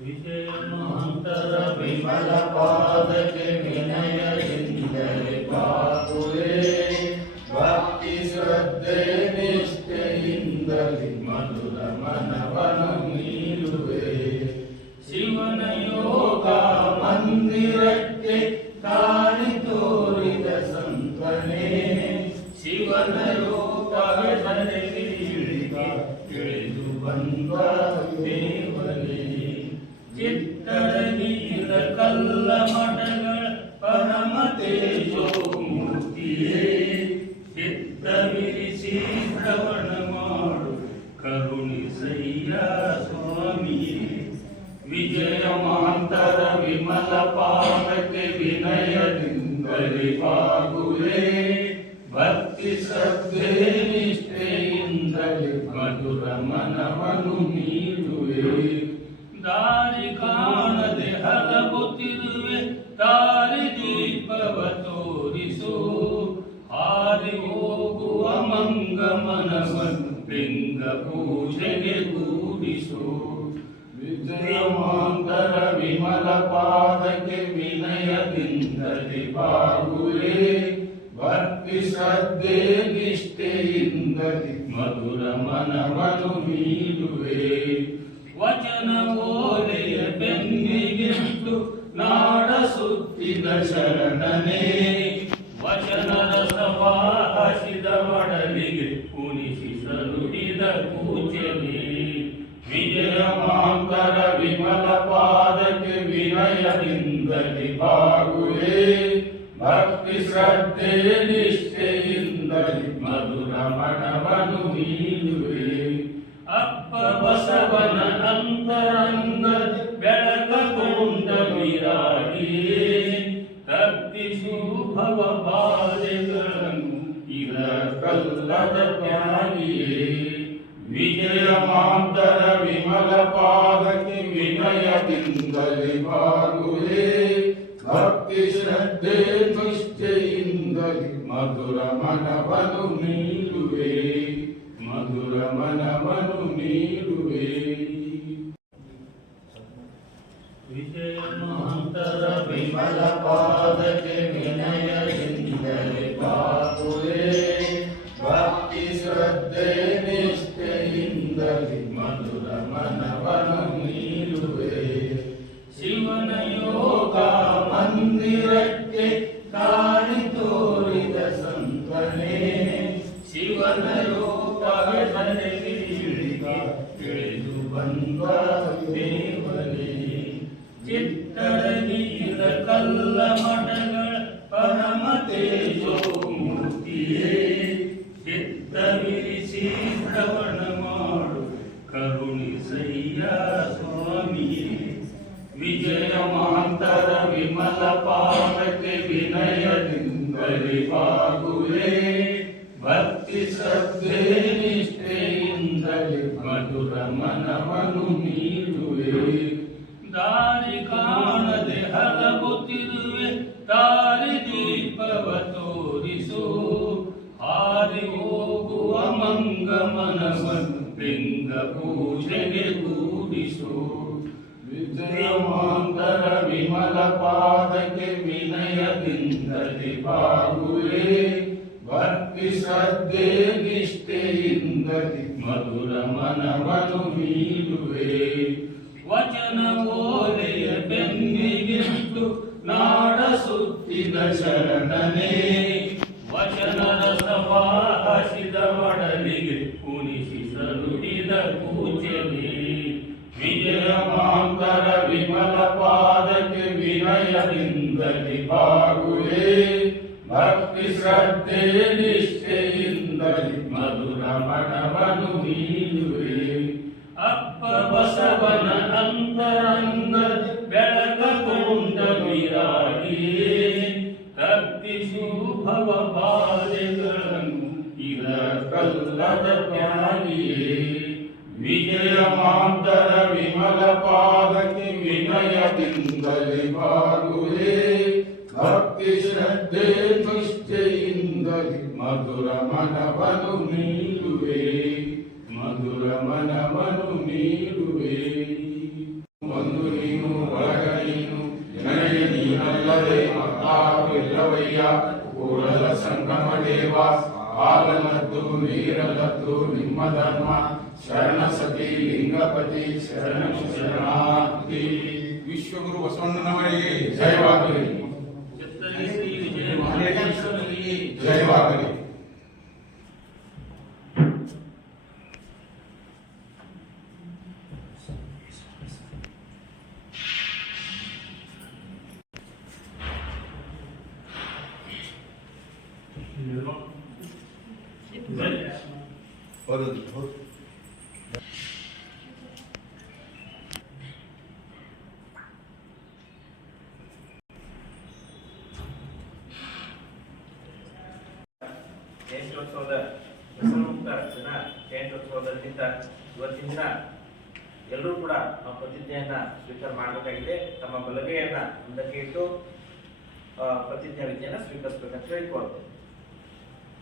ವಿಷಯಮಾಂತರ ವಿಮಲ ಪಾದಕ್ಕೆ ವಿನಯದಿಂದಲೇ ಬಾಗುವೆ ಭಕ್ತಿ ಶ್ರದ್ಧೆ ನಿಷ್ಠೆಯಿಂದಲೇ ಮಧುರ ಮನವನು ವಿಜಯಮಾಂತರ ವಿಮಲ ಪಾದಕ್ಕೆ ವಿನಯದಿಂದಲೇ ಬಾಗುವೆ. ಭಕ್ತಿ ಶ್ರದ್ಧೆ ನಿಷ್ಠೆಯಿಂದಲೇ ಮಧುರ ಮನವನ್ನು ನೀಡುವೆ. ದಾರಿ ಕಾಣದೆ ಹಲಬುತ್ತಿರುವೆ ದಾರಿ ದೀಪವ ತೋರಿಸು. ಹಾರಿ ಹೋಗುವ ಮಂಗ ಮನವನ್ನು ಲಿಂಗ ಪೂಜೆಗೆ ಕೂಡಿಸು. ವಿಜಯಮಾಂತರ ವಿಮಲ ಪಾದಕ್ಕೆ ವಿನಯದಿಂದಲೇ ಬಾಗುವೆ. ಭಕ್ತಿ ಶ್ರದ್ಧೆ ನಿಷ್ಠೆಯಿಂದಲೇ ಮಧುರ ಮನವನು ನೀಡುವೆ. ವಚನ ಓಲೆಯ ಬೆನ್ನಿಗಿಟ್ಟು ನಾಡ ಸುತ್ತಿದ ಶರಣನೇ. ವಚನ ರಸವಾಸಿದ ಮಡಲಿಗೆ ಕುಣಿಸಿ ಸರುಹಿದ ಪೂಜನೆ ವಿಜಯಮಾಂತರ ವಿಮಲ ಪಾದಕ್ಕೆ ವಿನಯದಿಂದಲೇ ಬಾಗುವೆ ಭಕ್ತಿ ಶ್ರದ್ಧೆ ನಿಷ್ಠೆಯಿಂದಲೇ ಮಧುರ ಮನವನು ನೀಡುವೆ ಅಪ್ಪ ಬಸವನ ಅಂತರಂಗ ಬೆಳಕ ಕೊಂಡ ವಿರಾಗಿಯೇ ತಪ್ಪಿಸು ಭವ ಬಾಧೆಗಳನ್ನು ಇರ ಕಲ್ಲದ ತ್ಯಾಗಿಯೇ ವಿಜಯಮಾಂತರ ವಿಮಲ भक्ति विनय पिङ्गलिमागुले भक्ति श्रद्धे मधुर ಮಧುರ ಮನವನು ನೀಡುವೆ ಶಿವನ ಯೋಗ ಮಂದಿರಕ್ಕೆ ಕಾಣಿ ತೋರಿದ ಸಂತನೇ ಶಿವನ ಯೋಗದಲ್ಲಿ ಇಳಿದ ಇಳಿದು ಬಂದ ವಿಜಯಮಾಂತರ ವಿಮಲ ಪಾದಕ್ಕೆ ವಿನಯದಿಂದಲೇ ಬಾಗುವೆ. ಭಕ್ತಿ ಶ್ರದ್ಧೆ ನಿಷ್ಠೆಯಿಂದಲೇ ಮಧುರ ಮನವನು ನೀಡುವೆ. ದಾರಿ ಕಾಣದೆ ಹಲಬುತ್ತಿರುವೆ ದಾರಿ ದೀಪವ ತೋರಿಸು. ಹಾರಿ ಹೋಗುವ ಮಂಗ ಮನವನ್ನು ಲಿಂಗ ಪೂಜೆಗೆ ಕೂಡಿಸು. ವಿಜಯಮಾಂತರ ವಿಮಲ ಪಾದಕ್ಕೆ ವಿನಯದಿಂದಲೇ ಬಾಗುವೆ. ಭಕ್ತಿ ಶ್ರದ್ಧೆ ನಿಷ್ಠೆಯಿಂದ ಮಧುರ ಮನವನು ನೀಡುವೆ. ವಚನ ಓಲೆಯ ಬೆನ್ನಿಗಿಟ್ಟು ನಾಡ ಸುತ್ತಿದ ಶರಣನೇ. ವಚನ ರಸವಾಸಿದ ಮಡಲಿಗೆ ಕುಣಿಸಿ ಸರುಡಿದ ಪೂಜನೆ विजयमान्तर विमलपादक विनयविन्दति पाकुले भक्तिश्रद्धे निष्ठे इन्दरि मधुरमणमनुमीनुरे अप्पबसवन अन्तरङ्ग बेळककुण्ड विरागिये तप्तिशुभव पादकलङ्ग इदकल्लद ज्ञानिये ವಿರಾಗಿಯೇ ತಪ್ಪಿಸು ಭವ ಬಾಧೆಗಳನ್ನು ಇರ ಕಲ್ಲದ ತ್ಯಾಗಿಯೇ ವಿಜಯಮಾಂತರ ವಿಮಲ ಪಾದಕ್ಕೆ ವಿನಯದಿಂದಲೇ ಬಾಗುವೆ ಭಕ್ತಿ ಶ್ರದ್ಧೆ ನಿಷ್ಠೆಯಿಂದಲೇ ಮಧುರ ಮನವನು ನೀಡುವೆ ನೀರಲ್ಲದ್ದು ನಿಮ್ಮ ಧರ್ಮ ಶರಣ ಸತಿ ಲಿಂಗಪತಿ ಶರಣ ಶರಣಾರ್ಥಿ ವಿಶ್ವಗುರು ಬಸವಣ್ಣನವರಿಗೆ ಜಯವಾಗಲಿ ಚಿತ್ತರಿ ಶ್ರೀ ಜಯವಾಗಲಿ ಜಯಂತ್ಯೋತ್ಸವದ ಹೆಸರುಮುಕ್ತ ದಿನ ಜಯಂತ್ಯೋತ್ಸವದ ಇವತ್ತಿನ ದಿನ ಎಲ್ಲರೂ ಕೂಡ ನಮ್ಮ ಪ್ರತಿಜ್ಞೆಯನ್ನ ಸ್ವೀಕಾರ ಮಾಡಬೇಕಾಗಿದೆ. ತಮ್ಮ ಬಲಗೈಯನ್ನ ಮುಂದಕ್ಕೆ ಇಟ್ಟು ಪ್ರತಿಜ್ಞಾ ವಿಧಿಯನ್ನ ಸ್ವೀಕರಿಸಬೇಕಂತ ಹೇಳಿಕೊಳ್ತೇವೆ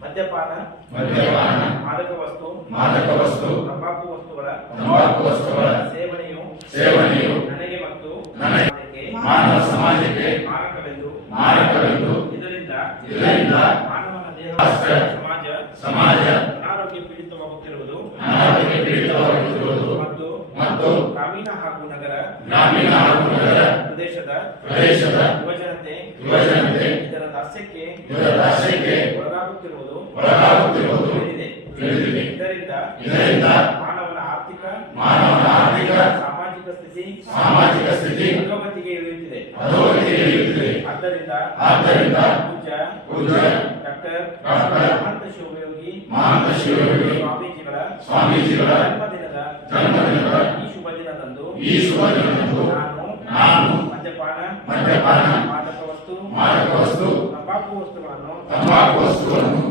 ಮದ್ಯಪಾನ ಮದ್ಯಪಾನ ಮಾದಕ ವಸ್ತು ಮಾದಕ ವಸ್ತು ತಂಬಾಕು ವಸ್ತುಗಳ ತಂಬಾಕು ವಸ್ತುಗಳ ಒಳಗಾಗುತ್ತಿರುವುದು ತಿಳಿದಿದೆ. ಇದರಿಂದ ಮಾನವನ ಆರ್ಥಿಕ ಮಾನವನ ಆರ್ಥಿಕ ಸಾಮಾಜಿಕ ಸ್ಥಿತಿ ಸಾಮಾಜಿಕ ಸ್ಥಿತಿ ಅಧೋಗತಿಗೆ ಇಳಿಯುತ್ತಿದೆ. ಅಧೋಗತಿಗೆ ಇಳಿಯುತ್ತಿದೆ. ಆದ್ದರಿಂದ ಆದ್ದರಿಂದ ಪೂಜ್ಯ ಪೂಜ್ಯ ಡಾಕ್ಟರ್ ಡಾಕ್ಟರ್ ಮಹಾಂತ ಶಿವಯೋಗಿ ಮಹಾಂತ ಶಿವಯೋಗಿ ಸ್ವಾಮೀಜಿಗಳ ಸ್ವಾಮೀಜಿಗಳ ಜನ್ಮದಿನದ ಜನ್ಮದಿನದ ಈ ಶುಭ ದಿನದಂದು ಈ ಶುಭ ದಿನದಂದು ನಾನು ನಾನು ಮದ್ಯಪಾನ ಮದ್ಯಪಾನ ಮಾದಕ ವಸ್ತು ಮಾದಕ ವಸ್ತು ತಂಬಾಕು ವಸ್ತುಗಳನ್ನು ತಂಬಾಕು ವಸ್ತುಗಳನ್ನು